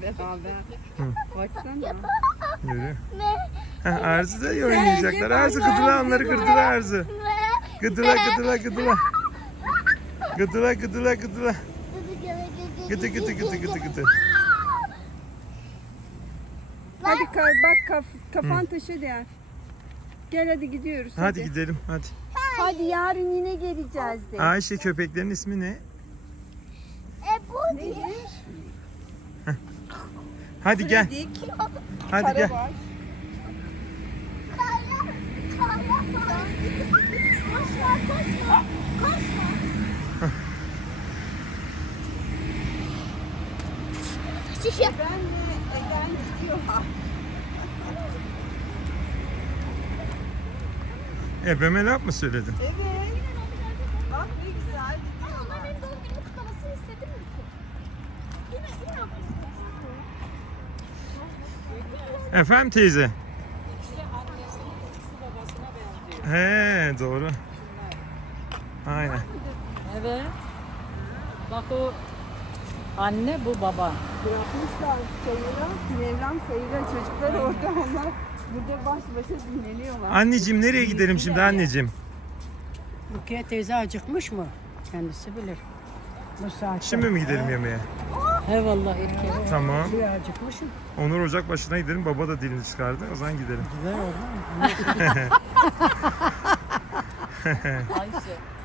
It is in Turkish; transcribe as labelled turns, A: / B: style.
A: beraber. Baksana.
B: Görüyor. Arzu da iyi oynayacaklar. Arzu gıdıla onları gıdıla Arzu. Gıdıla gıdıla gıdıla. Gıdıla gıdıla gıdıla. Gıdı gıdı gıdı gıdı gıdı.
A: Hadi bak kafan taşı der. Gel hadi gidiyoruz.
B: Hadi gidelim hadi.
A: Hadi yarın yine geleceğiz de.
B: Ayşe köpeklerin ismi ne?
C: Bu
A: Nedir?
B: Hadi gel.
A: Fredik,
B: Hadi gel.
A: Karabaş.
C: Koşma, koşma, koşma.
A: Ben gidiyorum.
B: Ebeme laf mı söyledin?
A: Evet. Bak ne güzel gidiyor.
C: Onlar benim doğum günümü kutlamasını istedim mi ki? Yine yapmışsın.
B: Efendim teyze? He doğru. Aynen.
D: Evet. Bak o anne, bu baba.
A: Bırakmışlar sayıra, Mevlam sayıra çocuklar orada onlar burada baş başa dinleniyorlar.
B: Anneciğim nereye gidelim şimdi anneciğim?
E: Rukiye teyze acıkmış mı? Kendisi bilir. Bu saatte.
B: Şimdi mi gidelim yemeğe?
D: He vallahi erkek.
B: Tamam.
E: Rukiye acıkmış mı?
B: Onur ocak başına gidelim. Baba da dilini çıkardı. O zaman gidelim.
E: Güzel oldu mu?
D: Ayşe.